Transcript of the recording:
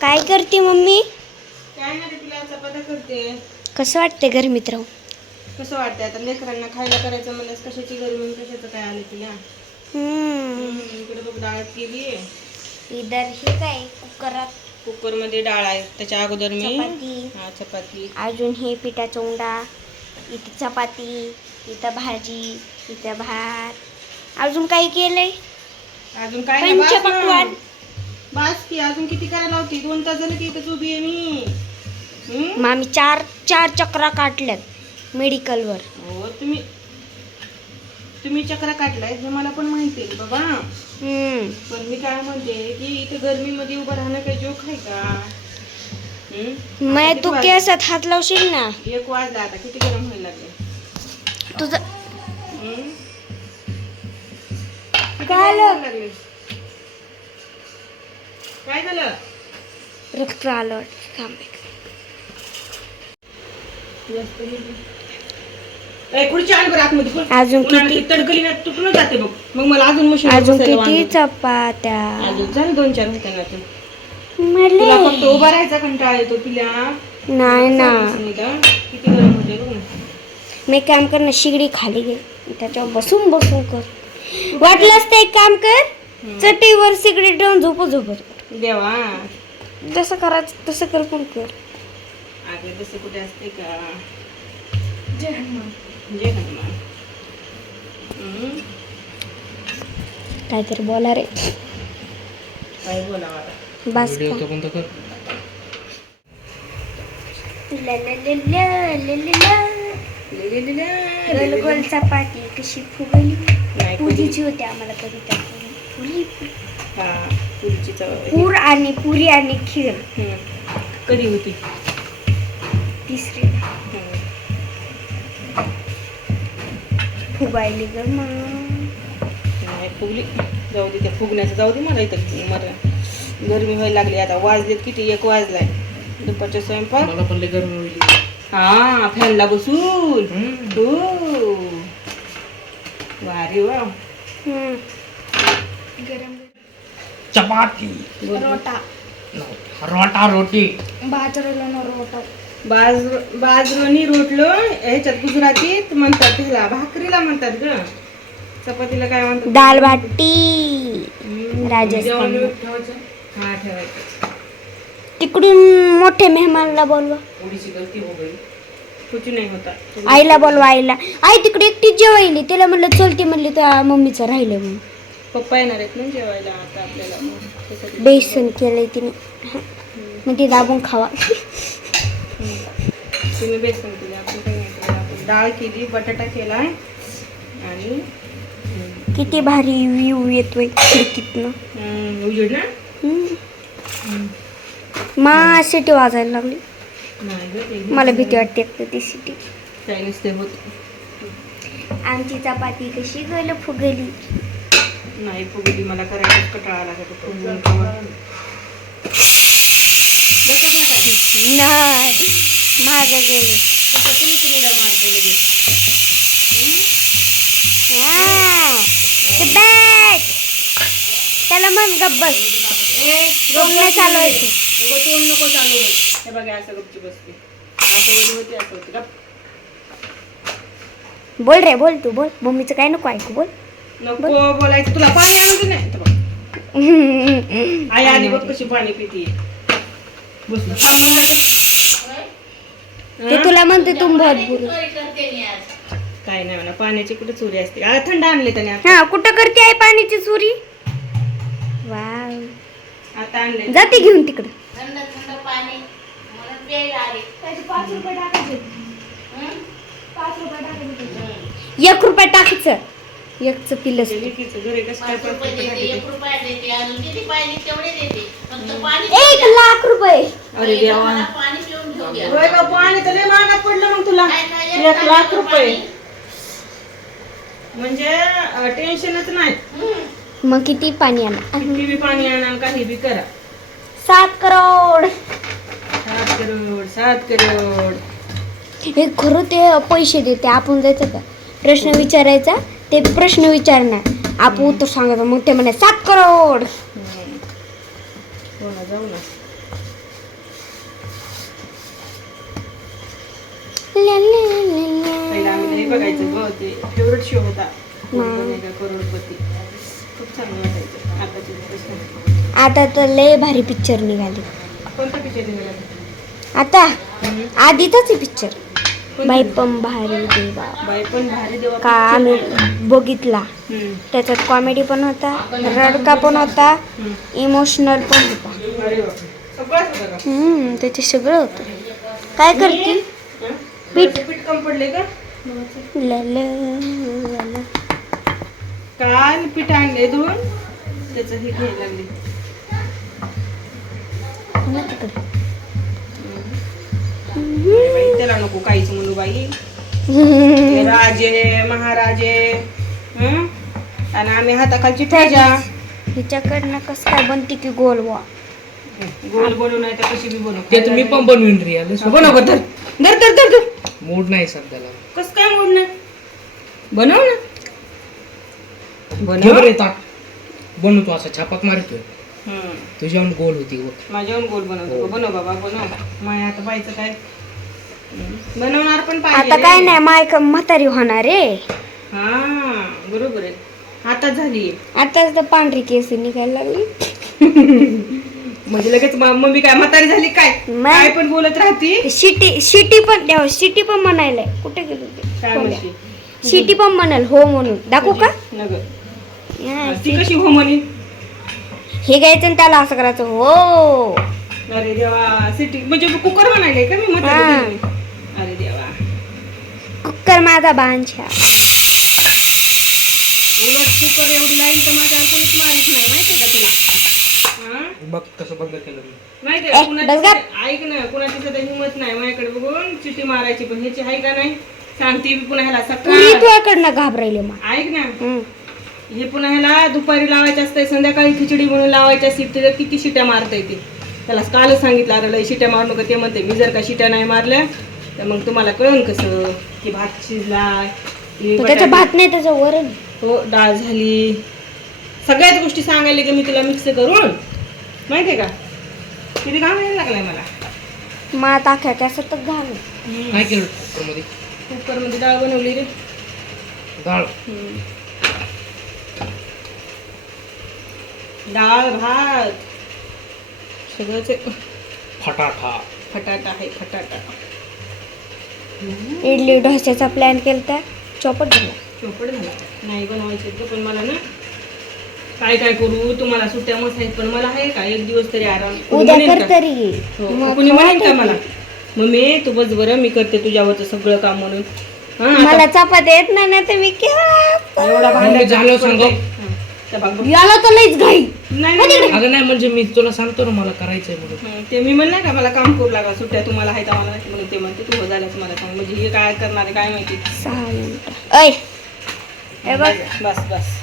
काय करते मम्मी? काय नाही तुला चपात्या करते. कसं वाटते गरमीत राहून? कसं वाटतंय आता लेकरांना खायला करायचं म्हणल्यास कशाची गरमी कशाचं काय आलं तिला. इकडे बघ डाळ केली. इधर हे काय कुकरात कुकरमध्ये डाळ आहे. त्याच्या अगोदर मी चपाती. चपाती अजून हे पिठाचा उंडा, इथे चपाती, इथं भाजी, इथं भात. अजून काही केलंय? अजून काय नाही, बास पंचपक्वान्न. ना. बास की अजून किती करायला होती? 2 तास झाले की इथंच उभी आहे मी. मग आम्ही चार चक्रा काढल्यात मेडिकलवर. हो तुम्ही चक्रा काढलाय हे मला पण माहिती आहे बाबा. पण मी काय म्हणते की इथे गर्मीमध्ये उभं राहणं काही जोक आहे का? मग तू केसात हात लावशील ना. 1 वाजला आता किती गरम व्हायला लागले तुझं काय लागले? काय झालं? रक्त आलं खुर्ची आण बरं आतमध्ये. अजून किती तडकली ना तुटून जाते बघ. मग मला अजून मशीन अजून किती चपात्या? अजून झालं 2-4 होत्या तुला मले फक्त उभा राहायचा कंटाळा येतो तुला. नाही ना. किती गरम होते बघ ना. मी काम कर ना, शिगडी खाली घे त्याच्यावर बसून कर. वाटलंच ते एक काम कर, चटीवर शिगडी ठेवून झोपत देवा जसं करायचं तसं कर पण कर. अगं तसं कुठे असते का? जय हनुमान. काहीतरी बोला रे. काय बोलावं आता? बस गोल गोल चपाती कशी फुगली. पुरीची होती आम्हाला कविता. पुरीची पूर आणि पुरी आणि खीर कधी होती? तिसरी फुगायली ग मग. नाही फुगली. जाऊ दे त्या फुगण्याचं जाऊ दे. मला इथं गरमी व्हायला लागली आता. वाजलेत किती? 1 वाजलाय. दुपारच्या स्वयंपाक मला पण लय गरमी होईल. हा फॅनला बसून. वारे वा. गरम चपाती रोटा रोटी बाजरला रोटा बाजरोनी रोटलो ह्याच्यात गुजरातीत म्हणतात. त्याला भाकरीला म्हणतात ग. चपातीला काय म्हणतात? दाल बाटी राजस्थान. हा ठेवायचं. तिकडून मोठे मेहमानला बोलवा. थोडीशी गलती हो गई. कुठे नाही होता. आईला बोलवा. आईला आई तिकडे एकटीच जेवायली. तिला म्हणलं चलती म्हणली तर मम्मीचं राहिलं म्हणून. पप्पा येणार आहेत ना जेवायला आता आपल्याला. बेसन केलंय तिने. मग ते दाबून खावा. तुम्ही बेसन केलं. आपण काही नाही केलं. आपण डाळ केली, बटाटा केलाय आणि किती भारी व्ह्यू येतोय खिडकीतनं. उजेड ना. मा सिटी वाजायला लागली. नाही ग ते मला भीती वाटते ती सिटी. चायनीज ते होत आमची चपाती कशी गल फुगली. नाही फुगली. मला करायचं कटाळा लागत फुगून. नाही माझ गेली. त्याला मन गब्बस चालवायचं. तोंड नको चालू. हे बघा असं गपची बसते. असं वरी होते असं होते. बोल रे बोल. तू बोल. मम्मीचं काय नको ऐकू. बोल. नको बोलायचं. तुला पाणी आणून नाही. आई आली बघ कशी पाणी पिते. बस ते तुला म्हणते तुम बहुत बुरी. काय नाही म्हणा. पाण्याची कुठे चोरी असते? थंड आणले त्याने. हा कुठं करते आहे पाण्याची चोरी? वाव. आता आणले. जाते घेऊन तिकडं. 1 रुपया टाकायचं. एकच पिलस. 1,00,000 रुपये. अरे देवा. पाणी तर लय महागात पडलं मग तुला. 1,00,000 रुपये म्हणजे टेन्शनच नाही. मग किती पाणी आणा. किती बी पाणी आणा काही बी करा. 7 करोड. 7 करोड. हे खरं ते पैसे देते. आपण जायचं का प्रश्न विचारायचा. ते प्रश्न विचारणार आपण उत्तर सांगायचं. मग ते म्हणे 7 करोड. जाऊ ना. पहिला आम्ही हे बघायचं ग ते फेवरेट शो होता करोडपती खूप चांगलं वाटायचं आताची तसं नाही. आता तर लय भारी पिक्चर निघाली. कोणता पिक्चर निघाला आता आधीचाच पिक्चर बाई पण भारी देवा बाई पण भारी देवा का आम्ही बघितला. त्याच्यात कॉमेडी पण होता, रडका पण होता, इमोशनल पण होता. अरे बापरे. सगळंच होतं का त्याचे सगळं होतं. काय करते पीठ पीठ कम पडले का काय पीठ आणले धुवून त्याचं हे घ्यायला लागले. बाई, त्याला नको काहीच म्हणू बाई. ते राजे महाराजे हं? आणि आम्ही हाताखालची प्रजा. हिच्याकडनं कस काय बनते की गोल वा गोल बनवू नाही तर कशी बी बनवू. ते तुम्ही पण बनवून रियाल बनव धर धर धर धर धर. मूड नाही सध्याला. कस काय मोड नाही बनव ना घे बनव. बरं ताट बनवतो असा छापाक मारतोय हं. तुझ्याहून गोल होती बघ. माझ्याहून गोल बनवतो बनव बाबा बनव. माय आता बाईचं काय बनवणार पण पाहिजे आता काय रे. नाही माय म्हातारी होणार रे. हा बरोबर आहे आता झाली. आताच तर पांढरी केस निघायला लागली. म्हणजे लगेच मम्मी काय म्हातारी झाली काय मग? काय पण बोलत राहती. शिटी पण द्याव शिटी पण म्हणायलाय. कुठे गेलो काय म्हणते ते शिटी पण म्हणाल हो म्हणून दाखवू का नग हा, ती कशी हो म्हणे. हे घ्यायचं आणि त्याला असं करायचं हो. अरे देवा सिटी म्हणजे कुकर म्हणाले का मी म्हातारी हा. झाली. अरे देवा कुकर माझा बांछा. उलट कुकर एवढी लागली तर माझ्यावर कोणीच मारित नाही माहितीये का तुला. हा? बघ कसं बंद केलं मी. माहितीये ए, कुणाची बस गप. सध्या- ऐक ना कुणाची सध्या हिंमत नाही माझ्याकडे बघून चिठी मारायची पण ह्याची आहे का नाही सांगते मी पुन्हा ह्याला पुरी सकाळ तुझ्याकडनं घाबरायले मग ऐक ना हे पुन्हा ह्याला दुपारी लावायचं असतंय संध्याकाळी खिचडी म्हणून लावायची असते त्याला किती शिट्या मारता येते. त्याला कालच सांगितलं अरे लय शिट्या मारू नका. ते म्हणते मी जर का शिट्या नाही मारल्या तर मग तुम्हाला कळन कसं की भात शिजलाय की त्याचं बटाटे- भात नाही त्याचं वरण. हो डाळ झाली सगळ्याच गोष्टी सांगायला की मी तुला मिक्स करून माहितीये का किती काम यायला लागलाय मला. मला टाक्या कॅसतच घाल. काय केलं कुकरमध्ये? कुकर मध्ये डाळ बनवली रे. डाळ डाळ भात सगळंच आहे. फटाफा फटाटा आहे फटाटा. इडली डोश्याचा प्लॅन केलता चौपट झाला. चोपड झाला नाही बनवायचे पण मला ना काय काय करू तुम्हाला सुट्ट्या मस्त आहेत पण मला आहे का एक दिवस तरी आराम. कोणी उद्या म्हणेन कर का? तरी हो, मग कोणी म्हणेन का खावा मला तरी. मम्मी तू बस बरं मी करते तुझ्यावरचं सगळं काम म्हणून. हा आता मला चपाती येत नाही ना तर मी केव्हा एवढा मग भांड्याचा झालं सांगू. हं, त्या भाग बघ. याला तर लईच घाई. नाही, नाही, नाही. अगं नाही म्हणजे मी तुला सांगतो ना मला करायचंय म्हणून. हं, ते मी म्हणलं का मला काम करू लागा सुट्ट्या तुम्हाला आहेत आम्हाला नाही. म्हणून ते म्हणते तू हो झाल्याच मला सांग म्हणजे हे काय करणार आहे काय माहिती. 6 मिनिटं. ऐ हे बघ बस बस